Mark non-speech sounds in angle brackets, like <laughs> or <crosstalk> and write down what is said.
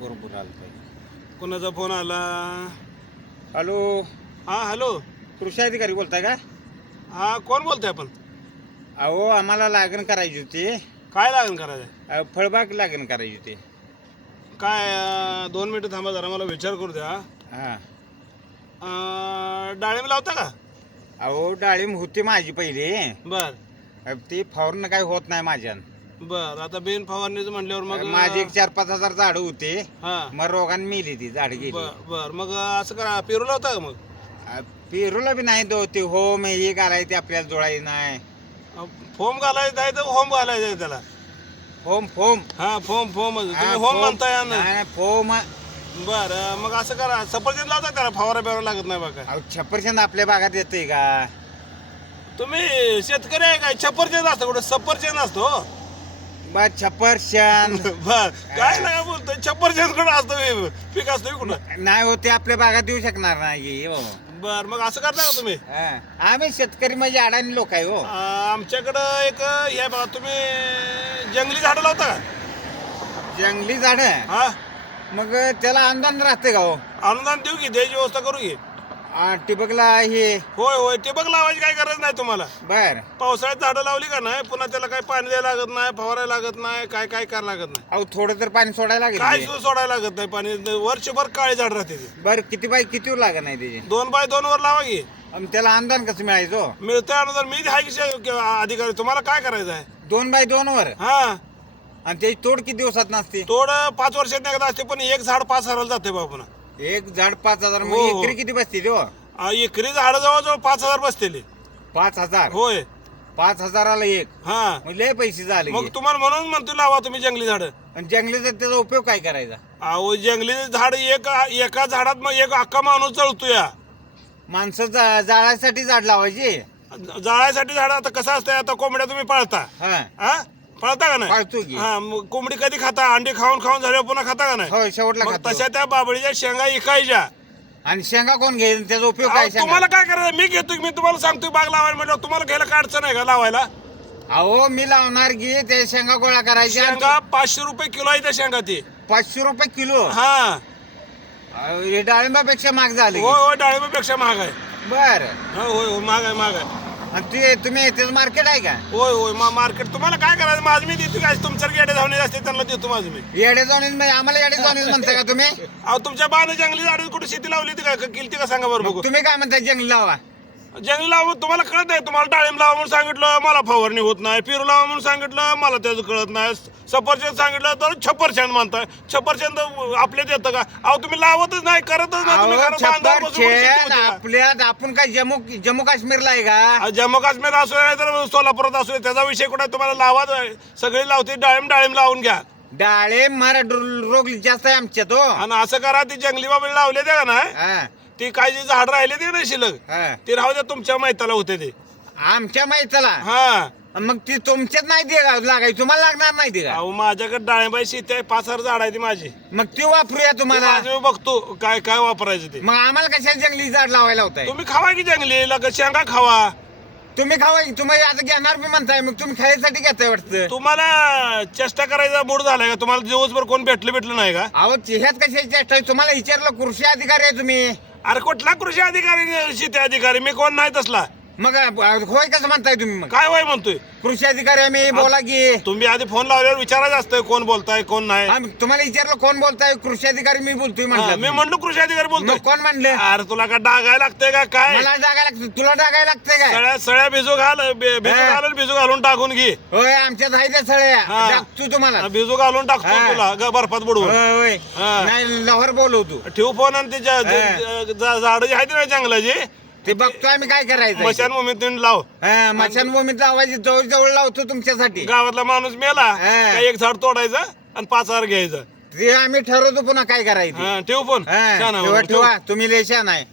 बरोबर आलं पाहिजे. कोणाचा फोन आला? हॅलो. हा हॅलो. कृषी अधिकारी बोलताय का? हा कोण बोलतोय आपण? अहो आम्हाला लागण करायची होती. काय लागण करायचं अहो, फळबाग लागण करायची होती. काय अं, दोन मिनिटं थांबा जरा मला विचार करू द्या. हां. अं, डाळिंब लावता का? अहो डाळिंब होती माझी पहिली. बर. अहो, ती फवारणं काय होत नाही माझ्यान. बर आता बेन फवारणीचं म्हटल्यावर मग माझी एक चार पाच हजार झाडं होती. हा. मग रोगाने मेली ती झाड गेली. बर बर मग असं करा पेरू लावता का मग? पेरूला बी नाही दो ते हो हे घालायचे आपल्याला जोडायचं नाही. अं, फोम घालायचं आहे तर होम घालायचं आहे त्याला. Foam foam. हा फोम फोम तुम्ही होम. म्हणताय नाही, ना फोम. बर मग असं करा सफरचंद लावता त्याला फवारा बिवारा लागत नाही बघा? छप्परचंद आपल्या भागात येतोय का? तुम्ही शेतकरी आहे काय छप्परचंद असतं कुठं? सफरचंद असतो. बा छप्परचंद <laughs> बर काय नाही बोलतोय छप्परचंद कुठं असतं हे? पीक असतं कुठं? नाही हो ते आपल्या भागात येऊ शकणार नाही हो बर मग असं करता का तुम्ही? हा. आम्ही शेतकरी म्हणजे अडाणी लोक आहे हो. आमच्याकडं एक हे बघा तुम्ही जंगली झाडं लावता का? जंगली झाड? हा. मग त्याला अनुदान राहते का हो? अनुदान देऊ की द्यायची व्यवस्था करू की? आ, ठिबकला हे. होय होय. ते बघ लावायची काय गरज नाही तुम्हाला. बर. पावसाळ्यात झाडं लावली का नाही? पुन्हा त्याला काय पाणी द्यायला लागत नाही फवारायला लागत नाही काय काय करायला लागत नाही. अहो थोडं तर पाणी सोडायला काय लागेल सुद्धा सोडायला लागत नाही पाणी. वर्षभर काळे झाड राहते ते. बर किती बाय किती लागत नाही त्याचे? दोन बाय दोन वर लावा की. अन त्याला अनुदान कसं मिळायचं हो? मिळतंय अनुदान. मी आहे की शे- कि- अधिकारी? तुम्हाला काय करायचं आहे? दोन बाय दोन वर? हा. आणि त्याची तोड किती दिवसात नसते? तोड पाच वर्षात एकदा असते पण एक झाड पाच हजाराला जाते बाबा पुन्हा. एक झाड पाच हजार हो, मग हो. एकरी किती बसते हो? आ, एकरी झाड जवळजवळ पाच हजार बसतेले. पाच हजार? होय. पाच हजाराला एक? हा. मग लय पैसे झाले मग की. तुम्हाला म्हणून म्हणतो लावा तुम्ही जंगली झाड. आणि जंगलीचा त्याचा उपयोग काय करायचा? अहो जंगली झाड एक एका झाडात मग एक अख्खा माणूस जळतो या माणसं जा- जाळायसाठी झाड लावायची? जाळायसाठी झाड आता कसं असतंय? आता कोंबड्या तुम्ही पाळता. हा. हा पाळता का नाही? पाळतो की. हा मग कोंबडी कधी खाता? अंडी खाऊन खाऊन झाल्यावर पुन्हा खाता का नाही? हो शेवटला मग खातो. तशा त्या बाबळीच्या शेंगा इकायच्या. आणि शेंगा कोण घेईल त्याचा उपयोग अहो, काय तुम्हाला काय करायचं? मी घेतो मी तुम्हाला सांगतोय बाग लावायला म्हटलं तुम्हाला घ्यायला काय अडचण आहे का लावायला? अहो मी लावणार की ते शेंगा गोळा करायच्या आणि शेंगा पाचशे रुपये किलो आहे त्या शेंगा ती. पाचशे रुपये किलो? हा. अहो, हे डाळिंबापेक्षा महाग झाले होय होय डाळिंबापेक्षा महाग आहे. बर. हो होय होय महाग आहे महाग आहे. आणि ते तुम्ही त्याचं मार्केट आहे का? होय होय मार्केट तुम्हाला काय करायचं? माझं मी देतो काय? तुमच्या गेडे धावणे असते त्यांना देतो माझं मी. येडे जाऊन आम्हाला येडे जाऊन म्हणता का तुम्ही? अहो तुमच्या बाण जंगली झाडे कुठे शेती लावली होती का? केली होती का? सांगा बरं बघू. तुम्ही काय म्हणता जंगल लावा. जंगली लावून तुम्हाला कळत नाही तुम्हाला डाळिंब लावा म्हणून सांगितलं मला फवारणी होत नाही पेरू लावा म्हणून सांगितलं मला त्याचं कळत नाही. सफरचंद सांगितलं तर छप्परचंद म्हणताय. छप्परचंद आपल्यात येतं का? अहो तुम्ही लावतच नाही करतच नाही तुम्ही अहो घरात बांधावर बसून कुठे शेती छप्परचेन होती का? आपल्यात आपण काय जम्मू जम्मू काश्मीरला आहे का? अहो, जम्मू काश्मीर असू नाही तर सोलापुरात असू दे, त्याचा विषय कुठे तुम्हाला लावा सगळी लावते डाळिंब डाळिंब लावून घ्या. डाळे मारा रोग जास्त आहे आमच्यात हो. आणि असं करा ती जंगली बाबळी लावले ते का नाही? हा, ती काय जी झाड राहिले ते नाही शिल्लक. हा. ते राहू द्या तुमच्या मैताला होते ते. आमच्या माहितीला हा. मग ती तुमच्यात नाही दे लागायची तुम्हाला लागणार नाही दे का अहो माझ्याकडे डाळिंबाई शेती आहे पाच हजार झाड आहे ती माझी. मग ती वापरूया ती तुम्हाला. माझी मी बघतो काय काय वापरायचं ते. मग आम्हाला कशाला जंगली झाड लावायला होताय तुम्ही खावा की जंगली? लग शेंगा खावा. तुम्ही खावा तुम्ही आता घेणार बी म्हणताय मग तुम्ही खायसाठी घेताय वाटतं. तुम्हाला चेष्टा करायचा मूड झालाय का? तुम्हाला दिवसभर कोण भेटलं भेटलं नाही का? अहो ह्यात कशाची चेष्टा आहे? तुम्हाला विचारलं कृषी अधिकारी आहे तुम्ही. अरे कुठला कृषी अधिकारी शेती अधिकारी? मी कोण नाही तसला. मग अ, होय कसं म्हणताय तुम्ही मग? काय वय म्हणतोय? कृषी अधिकारी आहे मी बोला की. तुम्ही आधी फोन लावल्यावर विचारायचं असतं कोण बोलताय कोण नाही. तुम्हाला विचारलं कोण बोलताय? कृषी अधिकारी मी बोलतोय हा, म्हटलं. मी म्हणलो कृषी अधिकारी बोलतोय. मग कोण म्हणलं? अरे तुला का डागायला लागतंय का काय? मला डागायला लागतं तुला डागायला लागतंय काय? सळ्या सळ्या भिजू घाल बे- भिजू हा. घालून भिजू घालून टाकून घे. होय आमच्यात आहे त्या सळ्या. हा. टाकतो तुम्हाला. भिजू घालून टाकतो हा. तुला ग- बर्फात बुडवून. होय होय. हा. नाही लहर बोलवतो. ठेव फोन आणि ते जा- हा. जा- जा- झाडं जी आहेत ना जंगलाची ते बघतो आम्ही काय करायचं मशान भूमीतून लाव. हा मशानभूमीत लावायची जवळ जवळ लावतो तुमच्यासाठी. गावातला माणूस मेला हा. का एक झाड तोडायचं आणि पाच हजार घ्यायचं. ते आम्ही ठरवतो पुन्हा काय करायचं. हा, ठेव हा, बाबा, ठेव. ठेवा. तुम्ही लेशा नाही